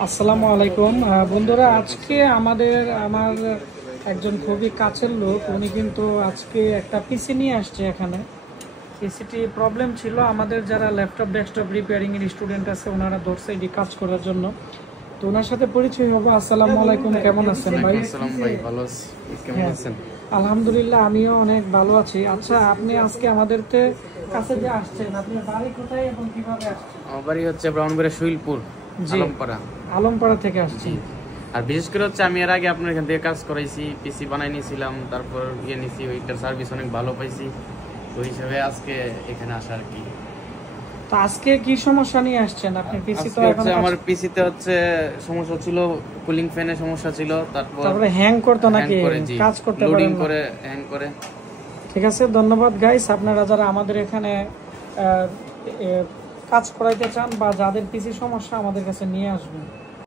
আসসালামু আলাইকুম বন্ধুরা, আজকে আমার একজন খুবই কাছের লোক, উনি কিন্তু আজকে একটা পিসি নিয়ে আসছে এখানে। পিসিটি প্রবলেম ছিল, আমাদের যারা ল্যাপটপ ডেস্কটপ রিপেয়ারিং এর স্টুডেন্ট আছে ওনারা ধরছে এটি কাজ করার জন্য। তো ওনার সাথে পরিচয় হবো। আসসালামু আলাইকুম, কেমন আছেন ভাই? আসসালাম ভাই, ভালো আছি। কেমন হ্যাঁ, আছেন? আলহামদুলিল্লাহ, আমিও অনেক ভালো আছি। আচ্ছা, আপনি আজকে আমাদের কাছে যে আসছেন, আপনার বাড়ি কোথায় এবং কিভাবে আসছেন? আমার বাড়ি হচ্ছে ব্রাউনবাড়িয়া শৈলপুর, জি, আলমপাড়া। আলমপাড়া থেকে আসছি। আর বিশেষ করে হচ্ছে আমি এর আগে আপনার এখান থেকে কাজ করাইছি, পিসি বানাই নিয়েছিলাম, তারপর নিয়েছি, ওইটার সার্ভিস অনেক ভালো পাইছি। তো হিসেবে আজকে এখানে আসা আর কি। তো আজকে কি সমস্যা নিয়ে আসছেন আপনি? পিসি তো এখন আমার পিসিতে হচ্ছে সমস্যা ছিল, কুলিং ফ্যানের সমস্যা ছিল, তারপরে হ্যাং করতো নাকি, কাজ করতে লোডিং পারেন না? করে হ্যাং করে। ঠিক আছে, ধন্যবাদ গাইস। আপনারা যারা আমাদের এখানে কাজ করাইতে চান বা যাদের পিসি সমস্যা, আমাদের কাছে নিয়ে আসবেন।